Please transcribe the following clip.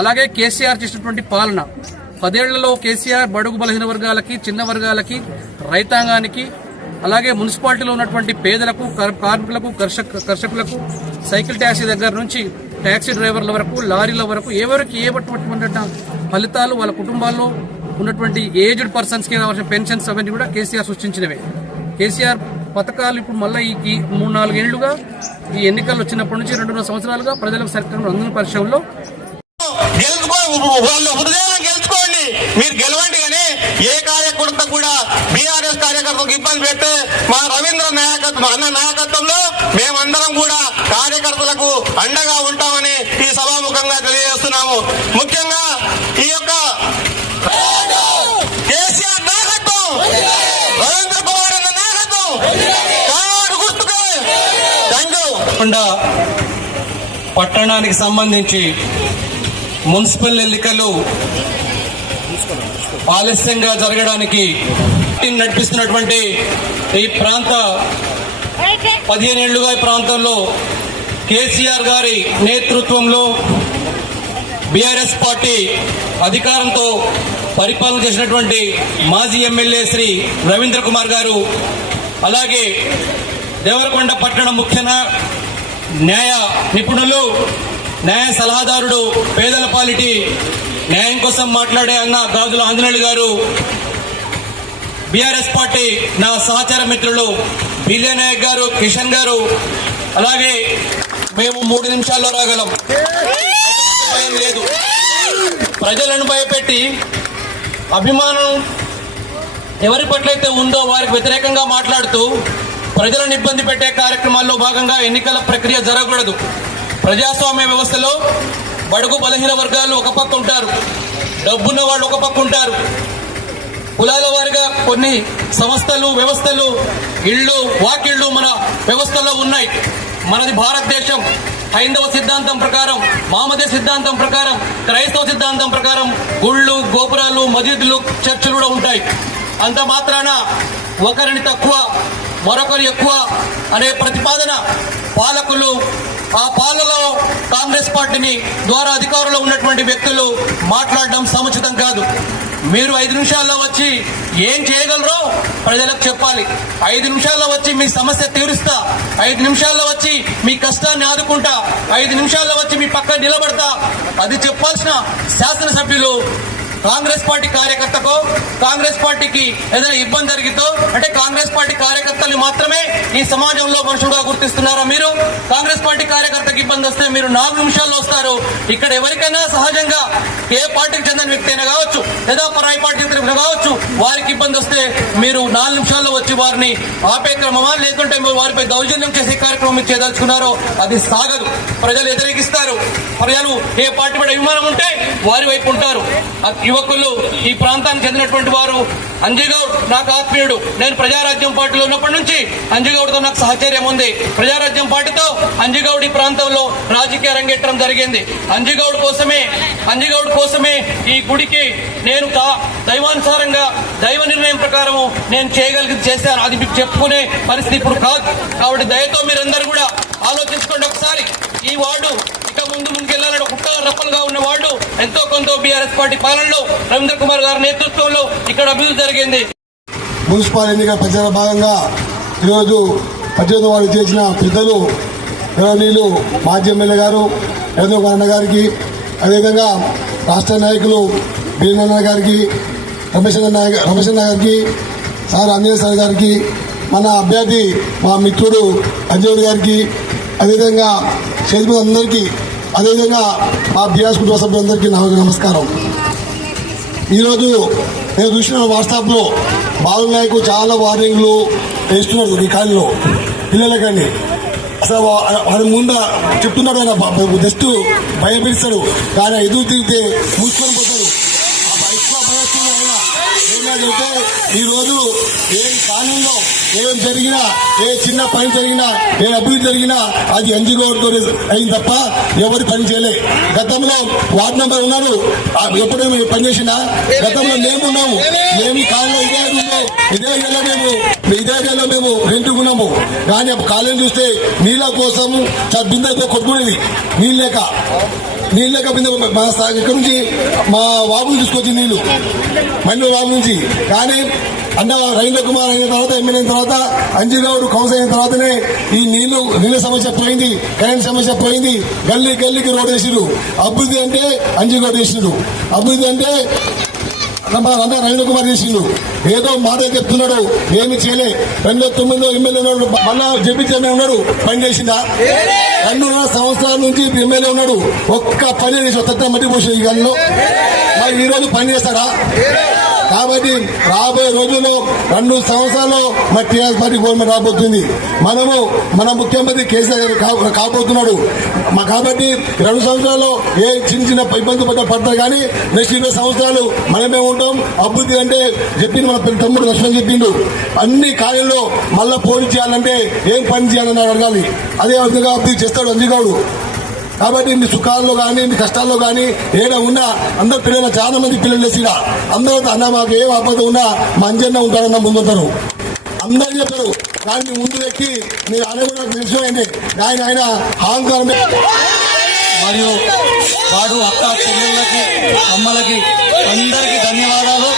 అలాగే కేసీఆర్ చేసినటువంటి పాలన 10 ఏళ్లలో కేసీఆర్ బడుగు బలహీన వర్గాలకి, చిన్న వర్గాలకి, రైతాంగానికి, అలాగే మున్సిపాలిటీలో ఉన్నటువంటి పేదలకు, కార్మికులకు, కర్షకులకు, సైకిల్ ట్యాక్సీ దగ్గర నుంచి ట్యాక్సీ డ్రైవర్ల వరకు, లారీల వరకు ఎవరికి ఏటువంటి ఫలితాలు వాళ్ళ కుటుంబాల్లో ఉన్నటువంటి ఏజ్డ్ పర్సన్స్ కి రావాల్సిన పెన్షన్స్ అవన్నీ కూడా కేసీఆర్ సృష్టించినవే. కేసీఆర్ పథకాలు ఇప్పుడు మళ్ళీ ఈ 3-4 ఏళ్లుగా ఈ ఎన్నికలు వచ్చినప్పటి నుంచి 2.5 సంవత్సరాలుగా ప్రజలకు సర్కారు అందిన పరిశ్రమలో వాళ్ళ హృదయాలను గెలుచుకోండి, మీరు గెలవండి అని ఏ కార్యకర్త కూడా బీఆర్ఎస్ కార్యకర్తలకు ఇబ్బంది పెట్టే మా రవీంద్ర నాయకత్వం అన్న నాయకత్వంలో మేమందరం కూడా కార్యకర్తలకు అండగా ఉంటామని ఈ సభాముఖంగా తెలియజేస్తున్నాము. ముఖ్యంగా ఈ యొక్క కేసీఆర్ నాయకత్వం, రవీంద్ర కుమార్ అన్న నాయకత్వం గుర్తుకే పట్టణానికి సంబంధించి మున్సిపల్ ఎన్నికలు ఆలస్యంగా జరగడానికి నడిపిస్తున్నటువంటి ఈ ప్రాంత 15 ఏళ్లుగా ఈ ప్రాంతంలో కేసీఆర్ గారి నేతృత్వంలో బీఆర్ఎస్ పార్టీ అధికారంతో పరిపాలన చేసినటువంటి మాజీ ఎమ్మెల్యే శ్రీ రవీంద్ర కుమార్ గారు, అలాగే దేవరకొండ పట్టణ ముఖ్య న్యాయ నిపుణులు, న్యాయ సలహాదారుడు, పేదల పాలిటీ న్యాయం కోసం మాట్లాడే అన్న గాజుల ఆంజనేయులు గారు, బీఆర్ఎస్ పార్టీ నా సహచార మిత్రులు బిలియా నాయక్ గారు, కిషన్ గారు, అలాగే మేము 3 నిమిషాల్లో రాగలం. భయం లేదు. ప్రజలను భయపెట్టి అభిమానం ఎవరి పట్లయితే ఉందో వారికి వ్యతిరేకంగా మాట్లాడుతూ ప్రజలను ఇబ్బంది పెట్టే కార్యక్రమాల్లో భాగంగా ఎన్నికల ప్రక్రియ జరగకూడదు. ప్రజాస్వామ్య వ్యవస్థలో బడుగు బలహీన వర్గాలు ఒక పక్క ఉంటారు, డబ్బున్న వాళ్ళు ఒక పక్క ఉంటారు. కులాల వారిగా కొన్ని సంస్థలు, వ్యవస్థలు, ఇళ్ళు, వాకిళ్ళు మన వ్యవస్థలో ఉన్నాయి. మనది భారతదేశం. హైందవ సిద్ధాంతం ప్రకారం, మహమ్మదీ సిద్ధాంతం ప్రకారం, క్రైస్తవ సిద్ధాంతం ప్రకారం గుళ్ళు, గోపురాలు, మసీదులు, చర్చిలు కూడా ఉంటాయి. అంత మాత్రాన ఒకరిని తక్కువ మరొకరు ఎక్కువ అనే ప్రతిపాదన పాలకులు, ఆ పాలలో కాంగ్రెస్ పార్టీని ద్వారా అధికారంలో ఉన్నటువంటి వ్యక్తులు మాట్లాడడం సముచితం కాదు. మీరు 5 నిమిషాల్లో వచ్చి ఏం చేయగలరో ప్రజలకు చెప్పాలి. 5 నిమిషాల్లో వచ్చి మీ సమస్య తీరుస్తా, 5 నిమిషాల్లో వచ్చి మీ కష్టాన్ని ఆదుకుంటా, 5 నిమిషాల్లో వచ్చి మీ పక్కన నిలబడతా, అది చెప్పాల్సిన శాసనసభ్యులు కాంగ్రెస్ పార్టీ కార్యకర్తకో, కాంగ్రెస్ పార్టీకి ఏదైనా ఇబ్బంది జరిగితో అంటే కాంగ్రెస్ పార్టీ కార్యకర్తలు మాత్రమే ఈ సమాజంలో మనుషులుగా గుర్తిస్తున్నారా? మీరు కాంగ్రెస్ పార్టీ కార్యకర్తకి ఇబ్బంది వస్తే మీరు 4 నిమిషాల్లో వస్తారు. ఇక్కడ ఎవరికైనా సహజంగా ఏ పార్టీకి చెందిన వ్యక్తి అయినా కావచ్చు, లేదా పరాయి పార్టీ కావచ్చు, వారికి ఇబ్బంది వస్తే మీరు 4 నిమిషాల్లో వచ్చి వారిని ఆపే క్రమమా, లేకుంటే మీరు వారిపై దౌర్జన్యం చేసే కార్యక్రమం చేయదలుచుకున్నారో అది సాగదు. ప్రజలు వ్యతిరేకిస్తారు. ప్రజలు ఏ పార్టీ పై అభిమానం ఉంటే వారి వైపు ఉంటారు. యువకులు, ఈ ప్రాంతానికి చెందినటువంటి వారు, అంజిగౌడ్ నాకు ఆత్మీయుడు. నేను ప్రజారాజ్యం పార్టీలో ఉన్నప్పటి నుంచి అంజిగౌడ్తో నాకు సహచర్యం ఉంది. ప్రజారాజ్యం పార్టీతో అంజిగౌడ్ ఈ ప్రాంతంలో రాజకీయ రంగేట్రం జరిగింది. అంజిగౌడ్ కోసమే ఈ గుడికి నేను దైవానుసారంగా, దైవ నిర్ణయం ప్రకారము నేను చేయగలిగింది చేశాను. అది మీకు చెప్పుకునే పరిస్థితి ఇప్పుడు కాదు. కాబట్టి దయతో మీరందరూ కూడా ఆలోచించుకోండి ఒకసారి. ఈ వార్డు ఇక ముందుకెళ్లాలని కుట్ట రప్పలుగా ఉన్న వాళ్ళు ఎంతో కొంత బీఆర్ఎస్ పార్టీ పాలనలో రవీంద్ర కుమార్ గారి నేతృత్వంలో ఇక్కడ అభివృద్ధి జరిగింది. మున్సిపల్ ఎన్నికల ప్రచార భాగంగా ఈరోజు 18వ వార్డు చేసిన పెద్దలు గౌరవనీయులు మాజీ ఎమ్మెల్యే గారు రవీంద్ర కుమార్ అన్న గారికి, అదేవిధంగా రాష్ట్ర నాయకులు బిలియా గారికి, రమేష్ అన్న గారికి, సార్ ఆంజనేయ సార్ గారికి, మన అభ్యర్థి మా మిత్రుడు అంజనేయుడు గారికి, అదేవిధంగా చేసిన అందరికీ, అదేవిధంగా మా బీఆర్ఎస్ కుటుంబ సభ్యులందరికీ నమస్కారం. ఈరోజు నేను చూసిన వాట్సాప్లో బాలునాయకు చాలా వార్నింగ్లు వేస్తున్నారు ఈ కాలంలో పిల్లలకండి. అసలు వాడి ముందు చెప్తున్నాడు, ఆయన జస్ట్ భయపెడతాడు, కానీ ఎదురు తిరిగితే మూసుకొని పోతాడు. ఏంటంటే ఈరోజు ఏ కాలంలో ఏం జరిగినా, ఏ చిన్న పని జరిగినా, ఏ అభివృద్ధి జరిగినా అది అంజిగౌడ్తో అయింది తప్ప ఎవరు పని చేయలే. గతంలో వార్డు మెంబర్ ఉన్నారు, ఎప్పుడేమో పని చేసినా గతంలో మేమున్నాము. మేము ఈ కాలంలో ఇదే ఏరియాలో మేము రెంటుకున్నాము. కానీ కాలం చూస్తే నీళ్ళ కోసం బిందెతో కొట్టుకునేది, నీళ్ళు లేక. నీళ్ళు లేకపోయింది మా ఇక్కడ నుంచి మా వాగులు తీసుకొచ్చి నీళ్లు మండల వాగు నుంచి. కానీ అన్న రవీంద్ర కుమార్ అయిన తర్వాత ఎమ్మెల్యే అయిన తర్వాత అంజీగౌడ్ కౌన్సిల్ అయిన తర్వాతనే ఈ నీళ్ల సమస్య పోయింది, కరెంట్ సమస్య పోయింది. గల్లీ గల్లీకి రోడ్ వేసిరు. అభివృద్ధి అంటే అంజీగౌడ్ చేసిండు, అభివృద్ధి అంటే అన్న రవీంద్ర కుమార్ చేసిండు. ఏదో మాట చెప్తున్నాడు, ఏమి చేయలే. 2009 ఎమ్మెల్యే ఉన్నాడు, మళ్ళా జడ్పీ చైర్మన్ ఉన్నాడు, పని చేసిందా? 2.5 సంవత్సరాల నుంచి ఎమ్మెల్యే ఉన్నాడు, ఒక్క పని చేసి కొత్త మట్టి పోసిన ఈ గల్లో. మరి ఈ రోజు పని చేస్తాడా? కాబట్టి రాబోయే రోజుల్లో 2 సంవత్సరాల్లో మన టీఆర్ఎస్ పార్టీ గవర్నమెంట్ రాబోతుంది. మన ముఖ్యమంత్రి కేసీఆర్ గారు కాబోతున్నాడు. కాబట్టి 2 సంవత్సరాల్లో ఏ చిన్న ఇబ్బంది పడతారు, కానీ నెక్స్ట్ 20 సంవత్సరాలు మనమే ఉంటాం. అభివృద్ధి అంటే చెప్పింది మన తమ్ముడు లక్ష్మణ్ చెప్పిండు, అన్ని కార్యాల్లో మళ్ళా పోటీ చేయాలంటే ఏం పని చేయాలని అడగాలి. అదే విధంగా అభివృద్ధి చేస్తాడు అంజీగౌడు. కాబట్టి ఇన్ని సుఖాల్లో కానీ ఇన్ని కష్టాల్లో కానీ ఏడా ఉన్నా అందరు పిల్లలు, చాలా మంది పిల్లలు వేసిరా అందరూ అన్న మాకు ఏం ఆపద ఉన్నా మా అంజన్న ఉంటారన్న ముందుంటారు అందరూ చెప్పారు. కానీ ముందు ఎక్కి మీరు ఆయన కూడా తెలుసుకోండి, ఆయన అహంకారం. మరియు వాడు అక్క చెల్లెళ్ళకి అమ్మలకి అందరికీ ధన్యవాదాలు.